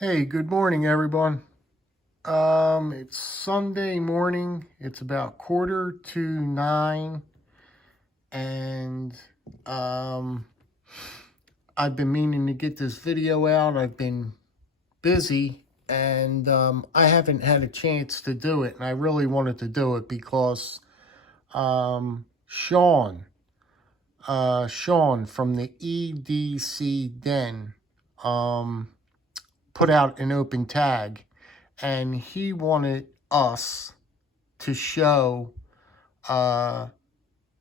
Hey, good morning, everyone. It's Sunday morning. It's about 8:45, and um, I've been meaning to get this video out. I've been busy, and I haven't had a chance to do it. And I really wanted to do it because Sean from the EDC Den, put out an open tag, and he wanted us to show uh,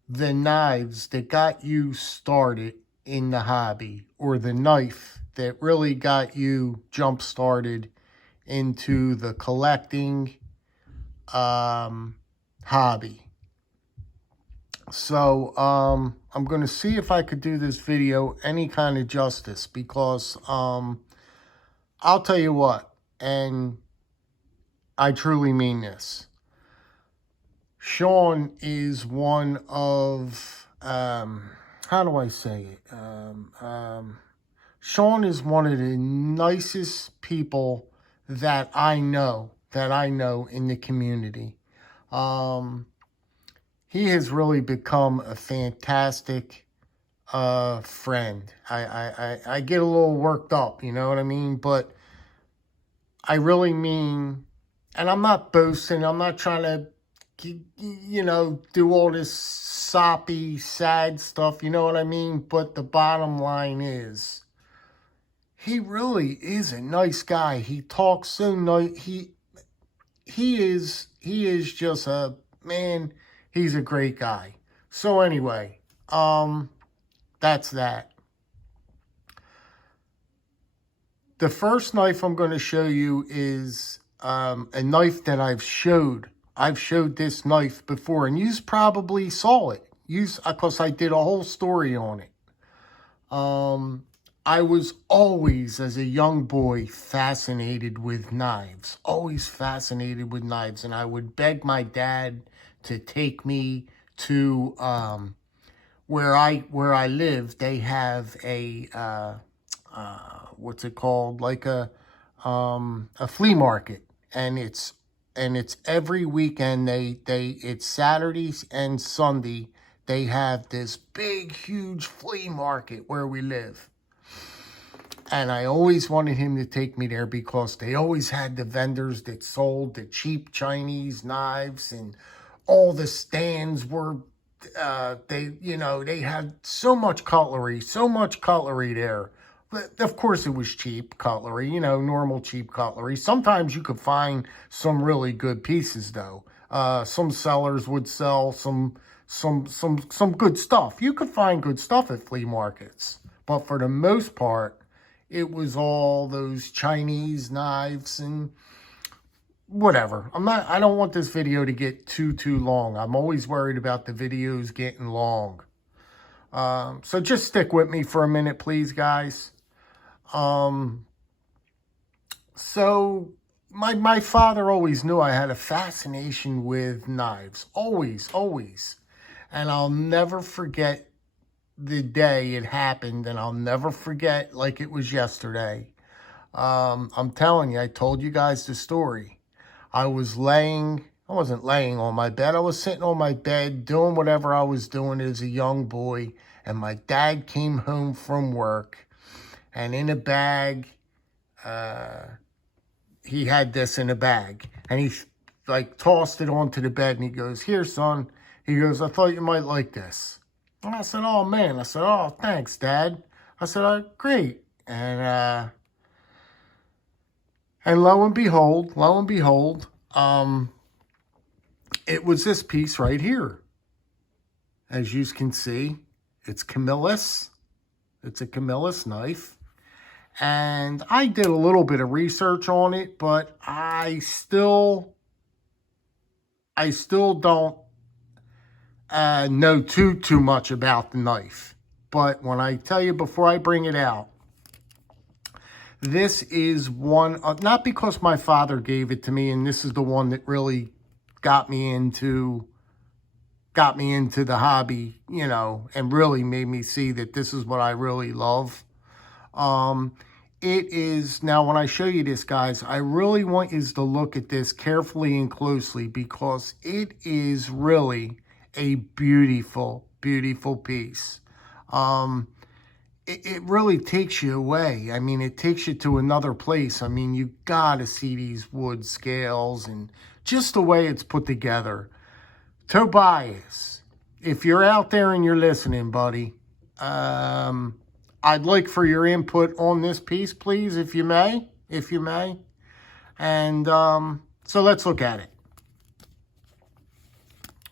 the knives that got you started in the hobby, or the knife that really got you jump started into the collecting hobby. So I'm going to see if I could do this video any kind of justice, because I'll tell you what, and I truly mean this. Sean is one of, how do I say it? Sean is one of the nicest people that I know in the community. He has really become a fantastic friend. I get a little worked up, you know what I mean? But I really mean, and I'm not boasting, I'm not trying to, do all this soppy, sad stuff, you know what I mean? But the bottom line is, he really is a nice guy. He talks so nice. He is just a man. He's a great guy. So anyway, that's that. The first knife I'm going to show you is a knife that I've showed this knife before, and you probably saw it. Because I did a whole story on it. I was always, as a young boy, fascinated with knives. Always fascinated with knives, and I would beg my dad to take me to where I live. They have a what's it called? Like a flea market, and it's every weekend. It's Saturdays and Sunday. They have this big, huge flea market where we live. And I always wanted him to take me there because they always had the vendors that sold the cheap Chinese knives, and all the stands were, they had so much cutlery there. But of course it was cheap cutlery, normal cheap cutlery. Sometimes you could find some really good pieces though. Some sellers would sell some good stuff. You could find good stuff at flea markets. But for the most part, it was all those Chinese knives and whatever. I don't want this video to get too long. I'm always worried about the videos getting long. So just stick with me for a minute, please, guys. So my father always knew I had a fascination with knives. Always. And I'll never forget the day it happened, and I'll never forget like it was yesterday. I'm telling you, I told you guys the story. I wasn't laying on my bed. I was sitting on my bed doing whatever I was doing as a young boy, and my dad came home from work, and in a bag, he had this in a bag, and he like tossed it onto the bed, and he goes, "Here, son." He goes, "I thought you might like this." And I said, "Oh, man." I said, "Oh, thanks, Dad." I said, "Great." And lo and behold, it was this piece right here. As you can see, it's Camillus. It's a Camillus knife. And I did a little bit of research on it, but I still don't know too much about the knife. But when I tell you, before I bring it out, this is one, not because my father gave it to me, and this is the one that really got me into the hobby, and really made me see that this is what I really love. It is, now when I show you this, guys, I really want you to look at this carefully and closely because it is really a beautiful, beautiful piece. It really takes you away. I mean, it takes you to another place. I mean, you gotta see these wood scales and just the way it's put together. Tobias, if you're out there and you're listening, buddy, I'd like for your input on this piece, please, if you may. And so let's look at it.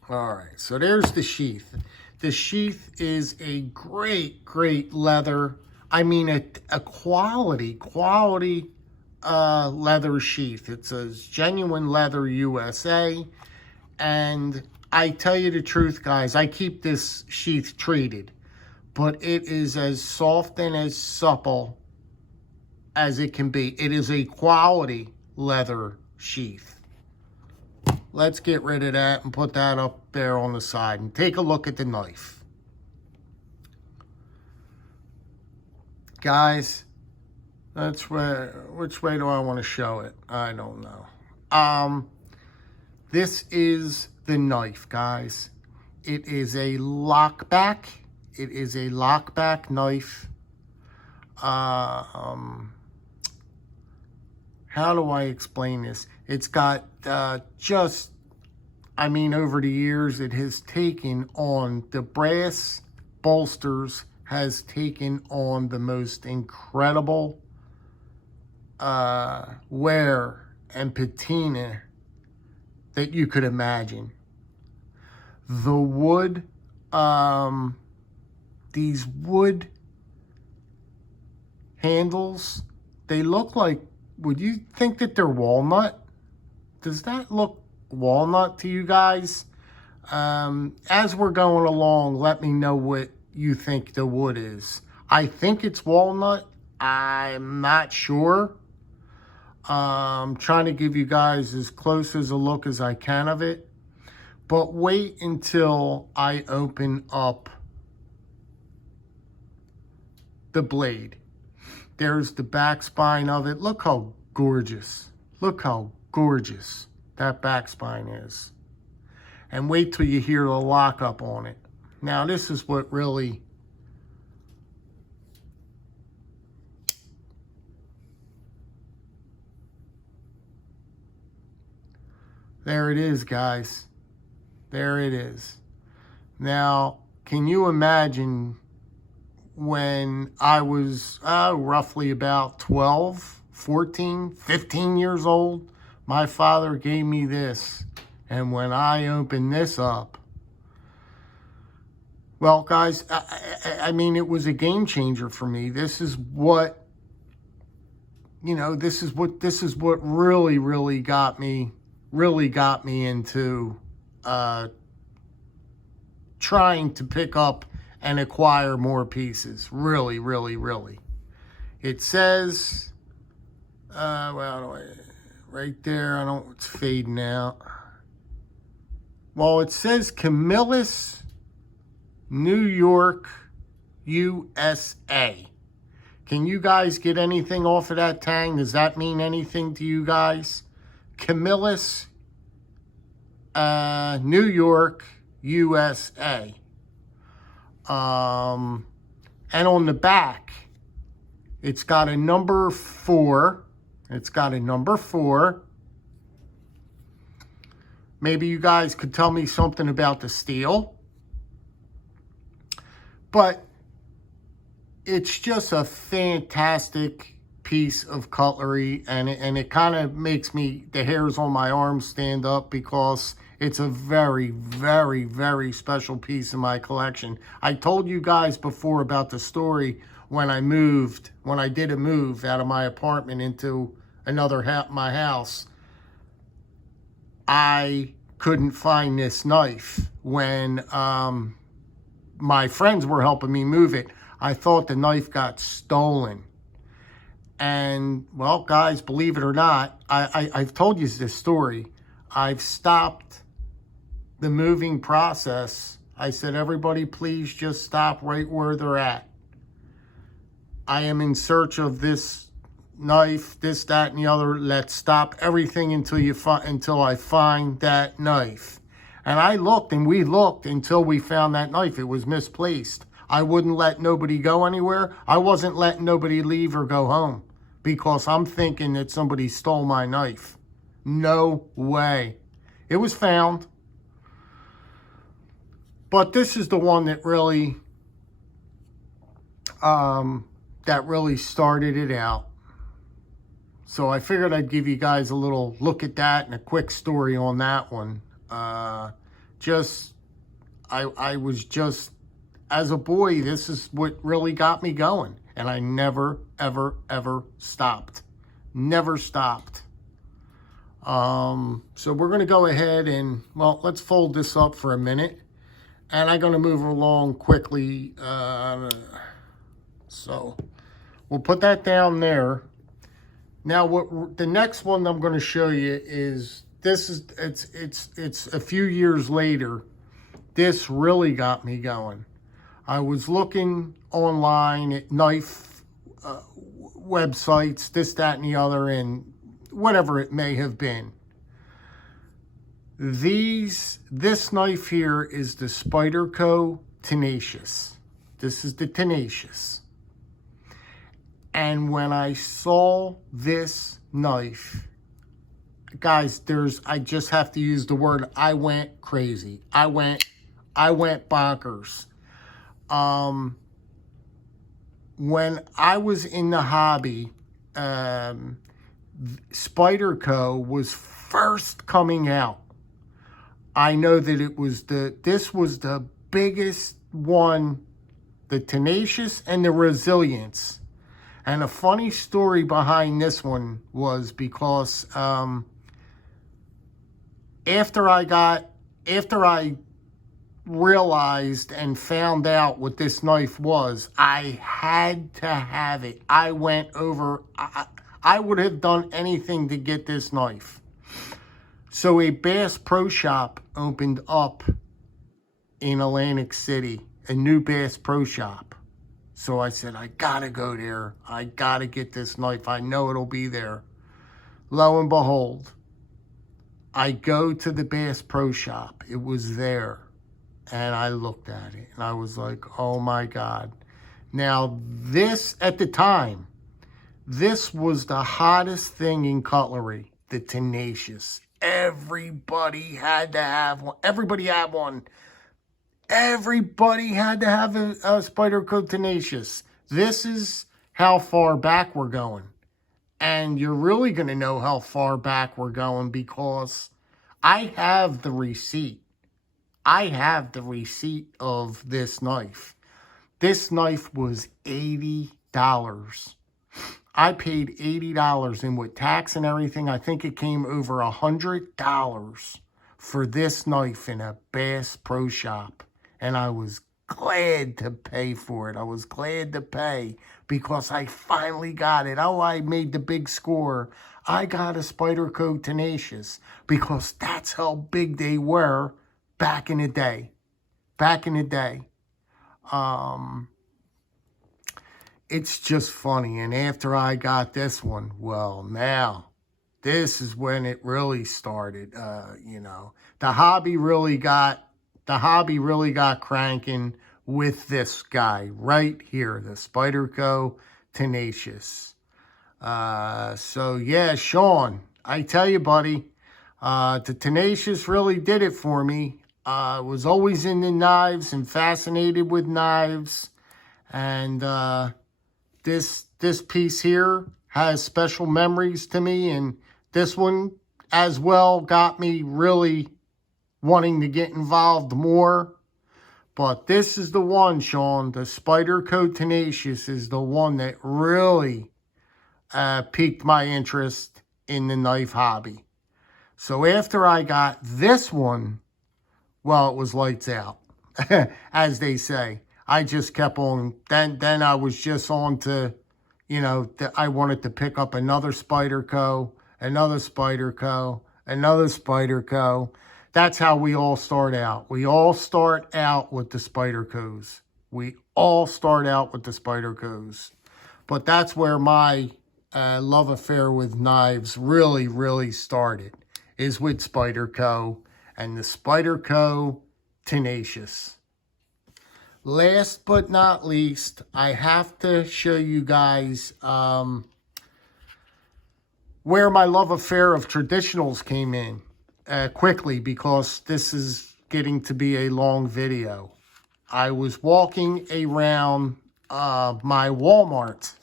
All right, so there's the sheath. The sheath is a great, great leather. I mean, a quality leather sheath. It says Genuine Leather USA. And I tell you the truth, guys, I keep this sheath treated. But it is as soft and as supple as it can be. It is a quality leather sheath. Let's get rid of that and put that up there on the side and take a look at the knife. Guys, which way do I want to show it? I don't know. This is the knife, guys. It is a lockback. It is a lockback knife. How do I explain this? It's got just, I mean, over the years, it has taken on, the brass bolsters has taken on the most incredible wear and patina that you could imagine. The wood, these wood handles, they look like, would you think that they're walnut? Does that look walnut to you guys? As we're going along, let me know what you think the wood is. I think it's walnut. I'm not sure. I'm trying to give you guys as close as a look as I can of it. But wait until I open up the blade. There's the back spine of it. Look how gorgeous. Look how gorgeous that back spine is. And wait till you hear the lockup on it. Now this is what really, there it is, guys. There it is. Now, can you imagine when I was roughly about 12, 14, 15 years old, my father gave me this. And when I opened this up, well, guys, I mean, it was a game changer for me. This is what, you know, this is what really got me into trying to pick up and acquire more pieces. Really. It says, well, right there, I don't, it's fading out. Well, it says Camillus, New York, USA. Can you guys get anything off of that tang? Does that mean anything to you guys? Camillus, New York, USA. And on the back, it's got a number 4. It's got a number 4. Maybe you guys could tell me something about the steel. But it's just a fantastic piece of cutlery, and it kind of makes me, the hairs on my arms stand up, because it's a very special piece in my collection. I told you guys before about the story when I did a move out of my apartment into my house. I couldn't find this knife when my friends were helping me move it. I thought the knife got stolen. And, well, guys, believe it or not, I've told you this story. I've stopped the moving process. I said, everybody, please just stop right where they're at. I am in search of this knife, this, that, and the other. Let's stop everything until I find that knife. And I looked and we looked until we found that knife. It was misplaced. I wouldn't let nobody go anywhere. I wasn't letting nobody leave or go home because I'm thinking that somebody stole my knife. No way. It was found. But this is the one that really started it out. So I figured I'd give you guys a little look at that and a quick story on that one. I was just, as a boy, this is what really got me going. And I never, ever, ever stopped. Never stopped. So we're going to go ahead and, well, let's fold this up for a minute. And I'm going to move along quickly. So we'll put that down there. Now, the next one I'm going to show you is, it's a few years later. This really got me going. I was looking online at knife websites, this, that, and the other, and whatever it may have been. This knife here is the Spyderco Tenacious. This is the Tenacious. And when I saw this knife, guys, I just have to use the word, I went crazy. I went bonkers. When I was in the hobby, Spyderco was first coming out. I know that this was the biggest one, the Tenacious and the Resilience. And a funny story behind this one was because after I realized and found out what this knife was, I had to have it. I would have done anything to get this knife. So a Bass Pro Shop opened up in Atlantic City, a new Bass Pro Shop. So I said, I gotta go there. I gotta get this knife. I know it'll be there. Lo and behold, I go to the Bass Pro Shop. It was there. And I looked at it and I was like, oh my God. Now this, at the time, this was the hottest thing in cutlery, the Tenacious. Everybody had to have one. Everybody had one. Everybody had to have a Spyderco Tenacious. This is how far back we're going. And you're really going to know how far back we're going because I have the receipt. I have the receipt of this knife. This knife was $80. I paid $80, and with tax and everything, I think it came over $100 for this knife in a Bass Pro Shop. And I was glad to pay for it. I was glad to pay because I finally got it. Oh, I made the big score. I got a Spyderco Tenacious because that's how big they were back in the day. Back in the day. It's just funny. And after I got this one, well, now, this is when it really started. The hobby really got cranking with this guy right here, the Spyderco Tenacious. So yeah, Sean, I tell you, buddy, the Tenacious really did it for me. Was always into knives and fascinated with knives. And this piece here has special memories to me. And this one as well got me really wanting to get involved more. But this is the one, Sean, the Spyderco Tenacious is the one that really piqued my interest in the knife hobby. So after I got this one, well, it was lights out, as they say. I just kept on, then I was just on to, I wanted to pick up another Spyderco, another Spyderco, another Spyderco. That's how we all start out. We all start out with the Spydercos. We all start out with the Spydercos. But that's where my love affair with knives really started is with Spyderco and the Spyderco Tenacious. Last but not least, I have to show you guys where my love affair of traditionals came in quickly, because this is getting to be a long video. I was walking around my Walmart,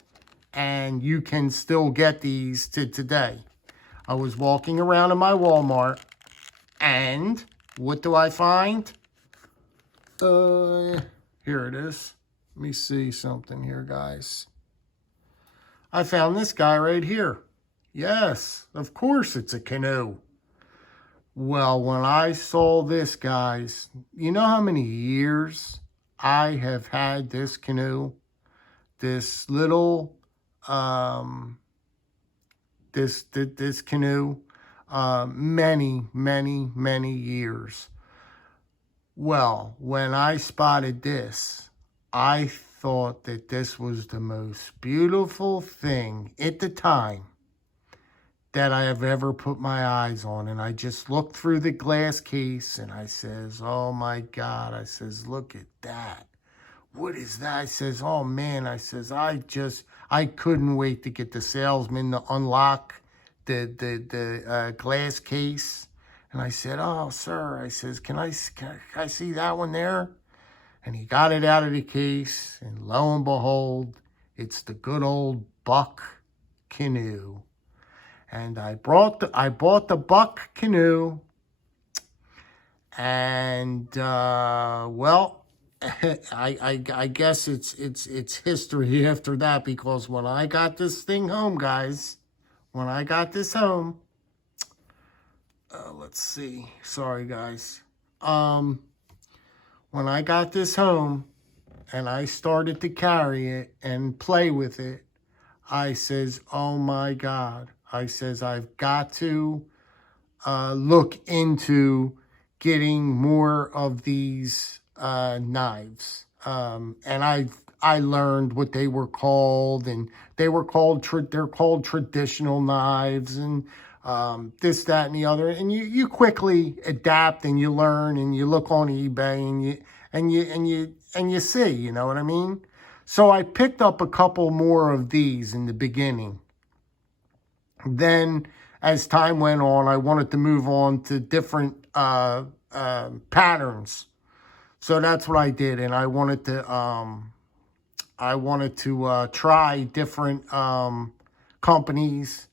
and you can still get these to today. I was walking around in my Walmart, and what do I find? Here it is. Let me see something here, guys. I found this guy right here. Yes, of course it's a canoe. Well, when I saw this, guys, you know how many years I have had this canoe? This little, this canoe, many years. Well, when I spotted this, I thought that this was the most beautiful thing at the time that I have ever put my eyes on. And I just looked through the glass case and I says, oh my God, I says, look at that. What is that? I says, oh man, I says, I couldn't wait to get the salesman to unlock the glass case. And I said, oh, sir, I says, can I see that one there? And he got it out of the case, and lo and behold, it's the good old Buck canoe. And I bought the Buck canoe, and well, I guess it's history after that, because when I got this thing home, guys, when I got this home, let's see. Sorry, guys. When I got this home and I started to carry it and play with it, I says, oh my God. I says, I've got to look into getting more of these knives. And I learned what they were called, and they're called traditional knives, and this, that, and the other. And you quickly adapt, and you learn, and you look on eBay, and you see, you know what I mean? So I picked up a couple more of these in the beginning. Then, as time went on, I wanted to move on to different patterns. So that's what I did, and I wanted to try different companies.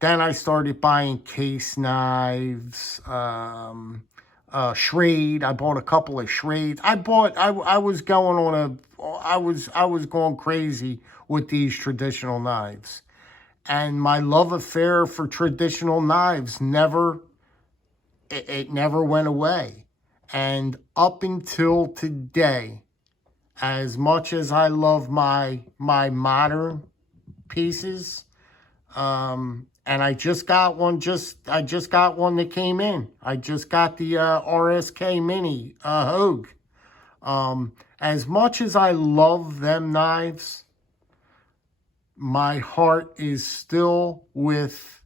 Then I started buying case knives, Schrade. I bought a couple of Schrades. I was going crazy with these traditional knives. And my love affair for traditional knives never went away. And up until today, as much as I love my modern pieces, and I just got one that came in. I just got the RSK Mini Hogue. As much as I love them knives, my heart is still with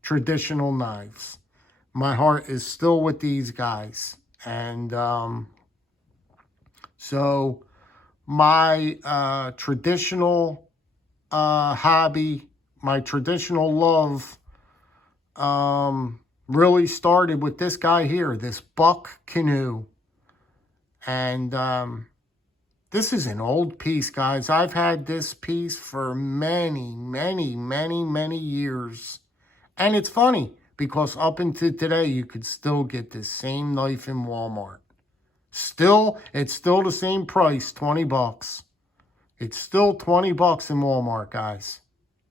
traditional knives. My heart is still with these guys. And so my traditional hobby, my traditional love really started with this guy here, this Buck canoe. And this is an old piece, guys. I've had this piece for many years. And it's funny, because up until today, you could still get this same knife in Walmart. It's still the same price, 20 bucks. It's still 20 bucks in Walmart, guys.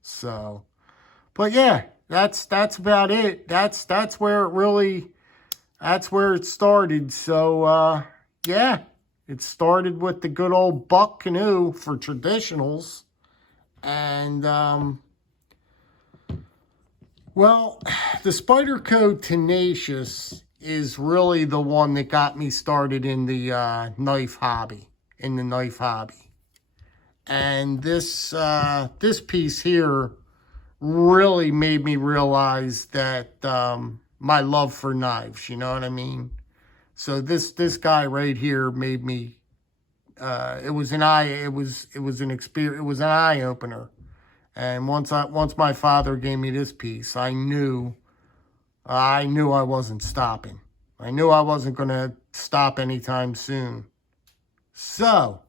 So, but yeah, that's about it. That's where it started. So, yeah, it started with the good old Buck canoe for traditionals. And, well, the Spyderco Tenacious is really the one that got me started in the knife hobby. And this piece here really made me realize that my love for knives, you know what I mean? So this guy right here made me it was an eye opener. And once my father gave me this piece, I knew I wasn't stopping. I knew I wasn't going to stop anytime soon. So,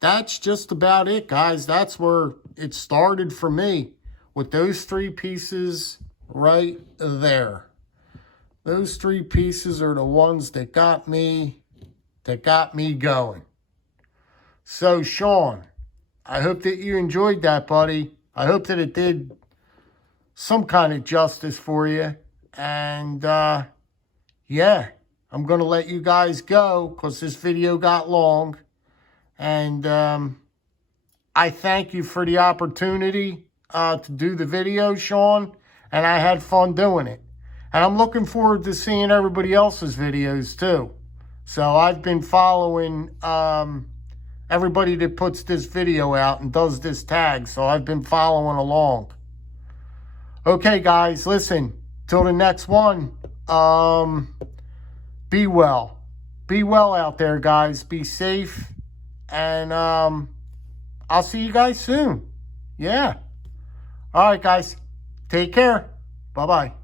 that's just about it, guys. That's where it started for me, with those 3 pieces right there. Those 3 pieces are the ones that got me going. So, Sean, I hope that you enjoyed that, buddy. I hope that it did some kind of justice for you. And, yeah, I'm going to let you guys go because this video got long. And I thank you for the opportunity to do the video, Sean. And I had fun doing it. And I'm looking forward to seeing everybody else's videos, too. So I've been following everybody that puts this video out and does this tag. So I've been following along. Okay, guys, listen. Till the next one, be well. Be well out there, guys. Be safe. And I'll see you guys soon. Yeah. All right, guys. Take care. Bye-bye.